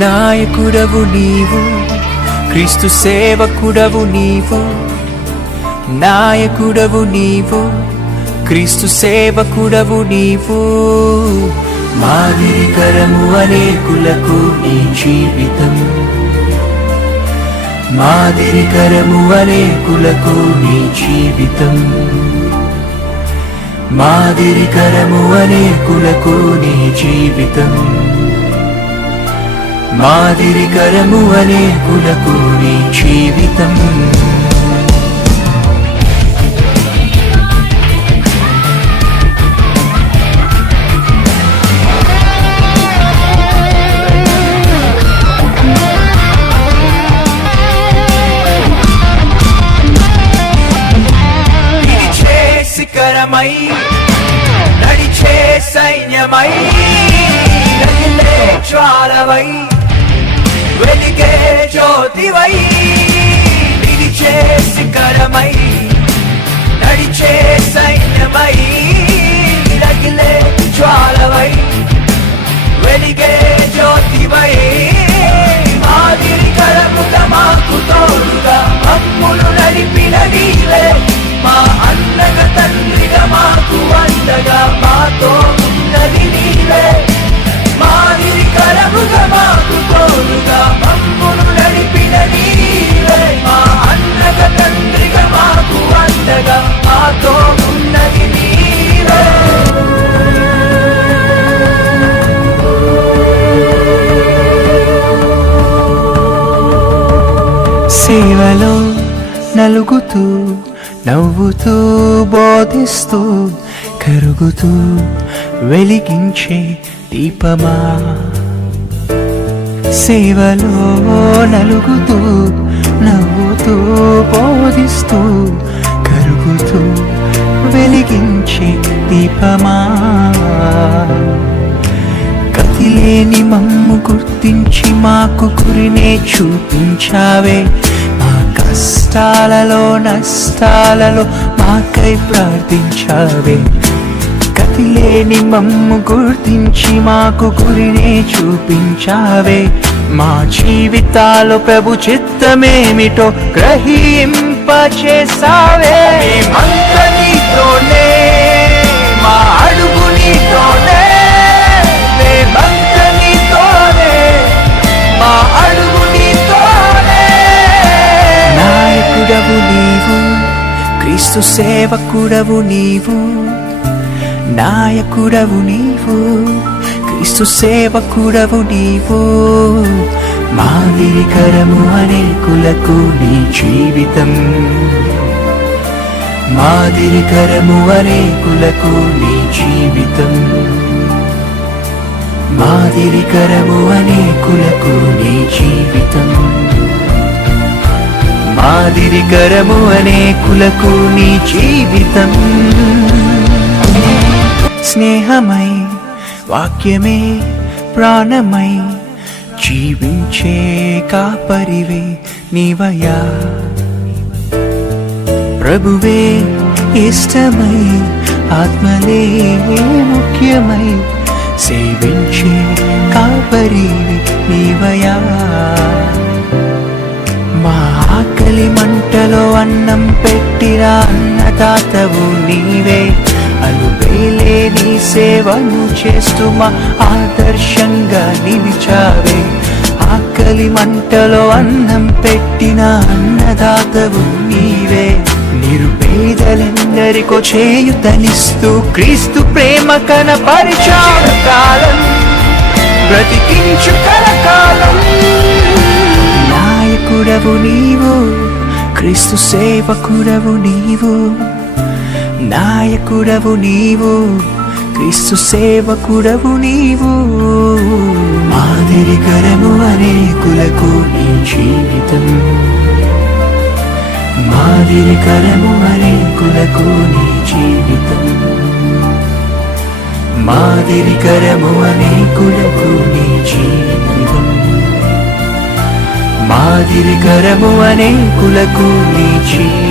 నాయకుడవు నీవు, క్రీస్తు సేవకుడవు నీవు. నాయకుడవు నీవు, క్రీస్తు సేవకుడవు నీవు. మాదిరికరము అనేకులకు నీ జీవితం, మాదిరికరము అనేకులకు నీ జీవితం. మాదిరికరము అనేకులకు నీ జీవితం, మాదిరికరము అనేకులకు నీ జీవితం. శిఖరమై నడిచే సైన్యమై, రగిలే జ్వాలవై వెలిగే జ్యోతివై. నిలిచే శిఖరమై నడిచే సైన్యమై, రగిలే జ్వాలవై వెలిగే జ్యోతివై. మాదిరికరముగా మాకు తోడుగా మమ్ములు నడిపిన నీవే, మా అన్నగా తండ్రిగా మాకు అండగా మాతో ఉన్నది నీవే. మాదిరికరముగా మాకు తోడుగా మమ్ములు నడిపిన నీవే, మా అన్నగా తండ్రిగా మాకు అండగా మాతో ఉన్నది నీవే. సేవలో నలుగుతూ నవ్వుతూ బోధిస్తూ కరుగుతూ వెలిగించే దీపమా. సేవలో నలుగుతూ నవ్వుతూ బోధిస్తూ కరుగుతూ వెలిగించే దీపమా. కతిలేని మమ్ము గుర్తించి మాకు గురినే చూపించావే. కష్టాలలో నష్టాలలో మాకై ప్రార్థించావే. గతిలేని మమ్ము గుర్తించి మాకు గురినే చూపించావే. మా జీవితాలు ప్రభు చిత్తమేమిటో గ్రహింపచేసావే. మేమంతా నీతోనే, మా అడుగు నీతోనే, మేమంతా నీతోనే, మా అడుగు నీతోనే. నాయకుడవు నీవు, క్రీస్తు సేవకుడవు నీవు. నాయకుడవు నీవు, క్రీస్తు సేవకుడవు నీవు. మాదిరికరము అనేకులకు నీ జీవితం, మాదిరికరము అనేకులకు నీ జీవితం. మాదిరికరము అనేకులకు నీ జీవితం, మాదిరికరము అనేకులకు నీ జీవితం. స్నేహమై వాక్యమే ప్రాణమై జీవించే కాపరివే నీవయ్యా. ప్రభువే ఇష్టమై ఆత్మలే ముఖ్యమై సేవించే కాపరివే నీవయ్యా. మా ఆకలి మంటలో అన్నం పెట్టిన అన్నదాతవు నీవే. అలుపేలే నీ సేవను చేస్తూ మా ఆదర్శంగా నిలిచావే. ఆకలి మంటలో అన్నం పెట్టిన అన్నదాతవు నీవే. నిరుపేదలెందరికో చేయుతనిస్తూ క్రీస్తు ప్రేమ కనపరిచావు. కాలం బ్రతికించు కలకాలం. నాయకుడవు నీవు, క్రీస్తు సేవకుడవు నీవు. నాయకుడవు నీవు, క్రీస్తు సేవకుడవు నీవు. మాదిరికరము అనేకులకు నీ జీవితం, మాదిరికరము అనేకులకు నీ జీవితం. మాదిరికరము అనేకులకు నీ జీవితం, మాదిరికరము అనేకులకు నీ జీవితం.